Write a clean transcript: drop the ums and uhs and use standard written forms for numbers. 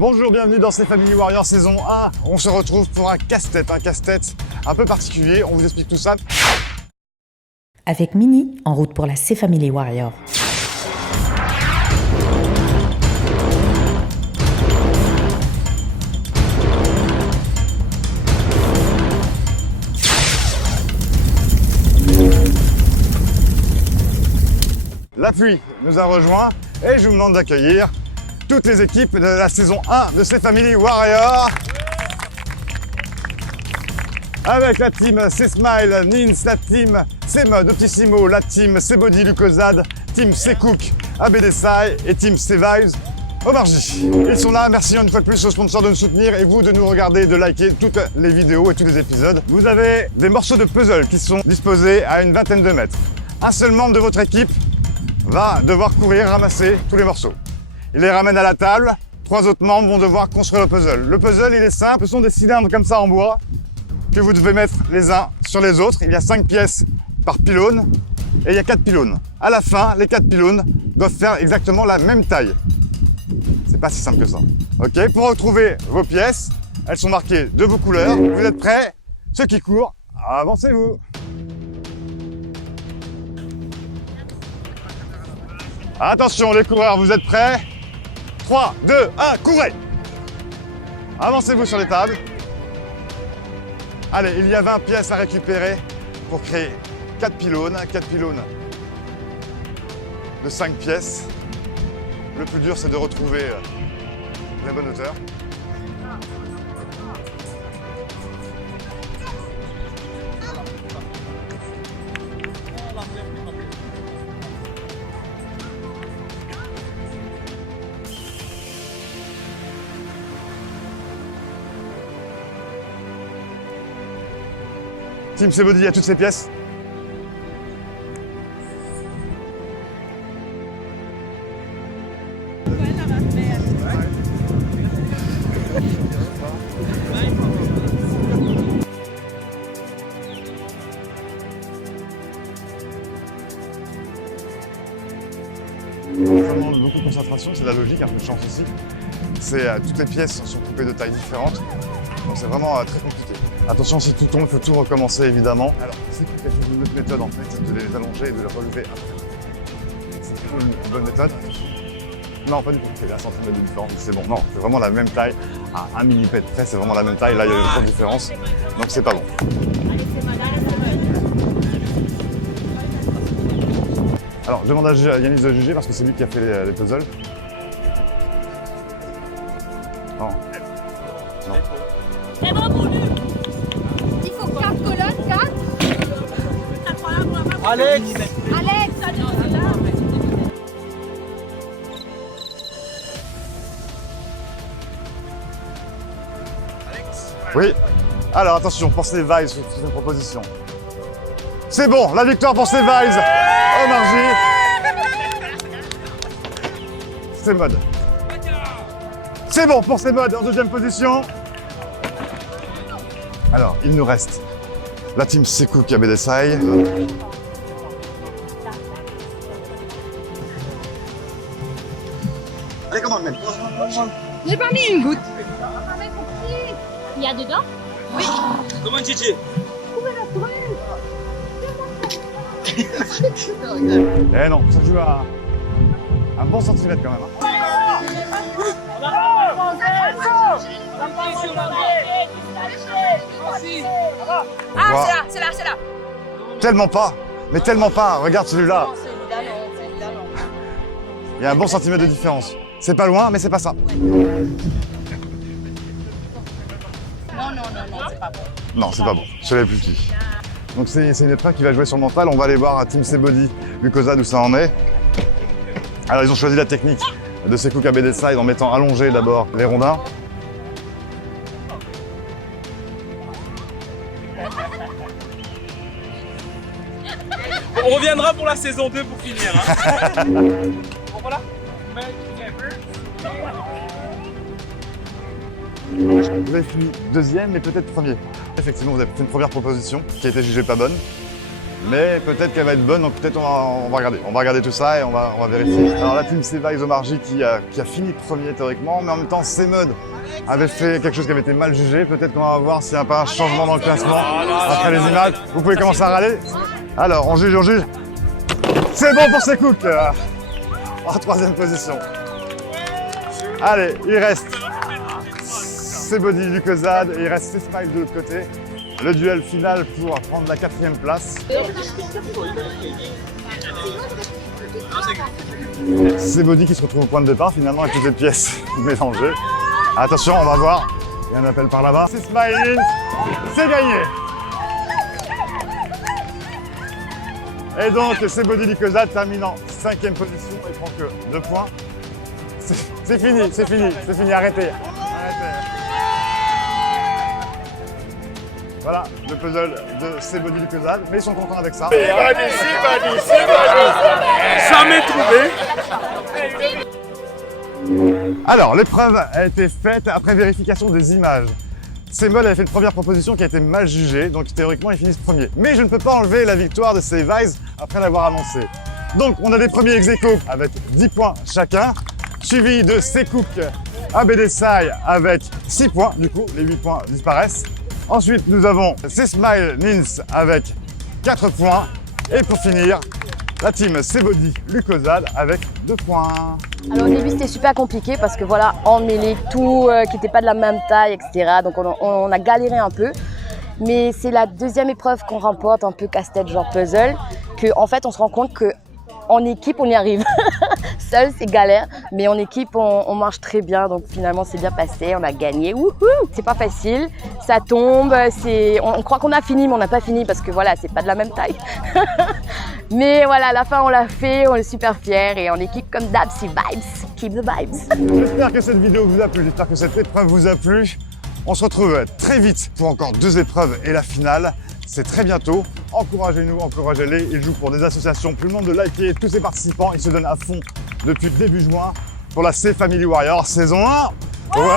Bonjour, bienvenue dans C-Family Warrior saison 1. On se retrouve pour un casse-tête un peu particulier. On vous explique tout ça. Avec Mini, en route pour la C-Family Warrior. La pluie nous a rejoints et je vous demande d'accueillir toutes les équipes de la saison 1 de C-Family Warrior. Avec la team C-Smile, Nins, la team C-Mode, Optissimo, la team C-Body, Lucozade, team C-Cook, ABDSI et team C-Vibes, Omar J. Ils sont là, merci une fois de plus aux sponsors de nous soutenir et vous de nous regarder, de liker toutes les vidéos et tous les épisodes. Vous avez des morceaux de puzzle qui sont disposés à une vingtaine de mètres. Un seul membre de votre équipe va devoir courir ramasser tous les morceaux. Il les ramène à la table, 3 autres membres vont devoir construire le puzzle. Le puzzle, il est simple, ce sont des cylindres comme ça en bois que vous devez mettre les uns sur les autres. Il y a 5 pièces par pylône et il y a 4 pylônes. À la fin, les 4 pylônes doivent faire exactement la même taille. C'est pas si simple que ça. Ok, pour retrouver vos pièces, elles sont marquées de vos couleurs. Vous êtes prêts? Ceux qui courent, avancez-vous. Attention les coureurs, vous êtes prêts? 3, 2, 1, courez! Avancez-vous sur les tables. Allez, il y a 20 pièces à récupérer pour créer 4 pylônes de 5 pièces. Le plus dur, c'est de retrouver la bonne hauteur. Team C-Body, il y a toutes ces pièces. Vraiment beaucoup de concentration, c'est de la logique, un peu de chance aussi. Toutes les pièces sont coupées de tailles différentes, donc c'est vraiment très compliqué. Attention, si tout tombe, il faut tout recommencer évidemment. Alors, c'est une autre méthode en fait, c'est de les allonger et de les relever après. C'est plutôt une bonne méthode. Non, pas du tout, c'est 1 cm de différence, c'est bon. Non, c'est vraiment la même taille, à 1 mm près, c'est vraiment la même taille. Là, il y a une grande différence, donc c'est pas bon. Alors, je demande à Yanis de juger parce que c'est lui qui a fait les puzzles. Non. Non. C'est bon pour lui. Il faut 4 colonnes, 4. Alex, Alex, là. Oui. Alors, attention, pour ces Vibes, c'est une proposition. C'est bon, la victoire pour ces Vibes. Omar J. C'est mode. C'est bon pour ces modes en deuxième position. Alors, il nous reste la team C-Cook ABDSI. Allez, comment même? J'ai pas mis une goutte. Il y a dedans? Oui. comment Titi? Eh non, ça joue à un bon centimètre quand même. Ah, c'est là. Tellement pas, mais tellement pas. Regarde celui-là. Il y a un bon centimètre de différence. C'est pas loin, mais c'est pas ça. Non, c'est pas bon. Non, c'est pas bon. Celui-là est plus petit. Donc c'est une épreuve qui va jouer sur le mental. On va aller voir à Team C-Body, Lucozade, où ça en est. Alors ils ont choisi la technique de C-Cook ABDSI en mettant allongé d'abord les rondins. On reviendra pour la saison 2 pour finir. Hein. Bon, voilà. Vous avez fini deuxième, mais peut-être premier. Effectivement, vous avez fait une première proposition qui a été jugée pas bonne. mais peut-être qu'elle va être bonne, donc peut-être on va regarder. On va regarder tout ça et on va vérifier. Alors la team Sevize Omarji qui a fini premier théoriquement, mais en même temps Semud avait fait quelque chose qui avait été mal jugé. Peut-être qu'on va voir s'il n'y a pas un changement dans le classement après les images. Vous pouvez commencer à râler. Alors on juge, on juge. C'est bon pour Sekouk en troisième position. Allez, il reste Sebody Lucozade et il reste C-Smile de l'autre côté. Le duel final pour prendre la 4e place. Sebody qui se retrouve au point de départ finalement avec toutes les pièces mélangées. Attention, on va voir. Il y a un appel par là-bas. C-Smile, c'est gagné. Et donc Sebody Lucozade termine en 5e position et prend que 2 points. C'est fini, arrêtez. Voilà, le puzzle de Sebody Lucozade, mais ils sont contents avec ça. Jamais trouvé. Alors, l'épreuve a été faite après vérification des images. Semud avait fait une première proposition qui a été mal jugée, donc théoriquement ils finissent premier. Mais je ne peux pas enlever la victoire de Sevize après l'avoir annoncé. Donc on a des premiers ex-aequo avec 10 points chacun, suivi de Sekouk Abedesai avec 6 points, du coup les 8 points disparaissent. Ensuite nous avons C-Smile Nins avec 4 points. Et pour finir, la team Sebody Lucozade avec 2 points. Alors au début c'était super compliqué parce que voilà, on mêlait tout qui n'était pas de la même taille, etc. Donc on a galéré un peu. Mais c'est la deuxième épreuve qu'on remporte, un peu casse-tête genre puzzle, qu'en fait on se rend compte qu'en équipe on y arrive. Seul c'est galère, mais en équipe on marche très bien. Donc finalement c'est bien passé, on a gagné. Wouhou! C'est pas facile, ça tombe, on croit qu'on a fini mais on n'a pas fini parce que voilà, c'est pas de la même taille. Mais voilà, à la fin on l'a fait, on est super fiers et en équipe comme d'hab, c'est vibes, keep the vibes. J'espère que cette vidéo vous a plu, j'espère que cette épreuve vous a plu. On se retrouve très vite pour encore 2 épreuves et la finale. C'est très bientôt. Encouragez-nous, encouragez-les. Ils jouent pour des associations. Plus le monde de liker tous ces participants. Ils se donnent à fond depuis début juin pour la C Family Warrior saison 1. Ouais.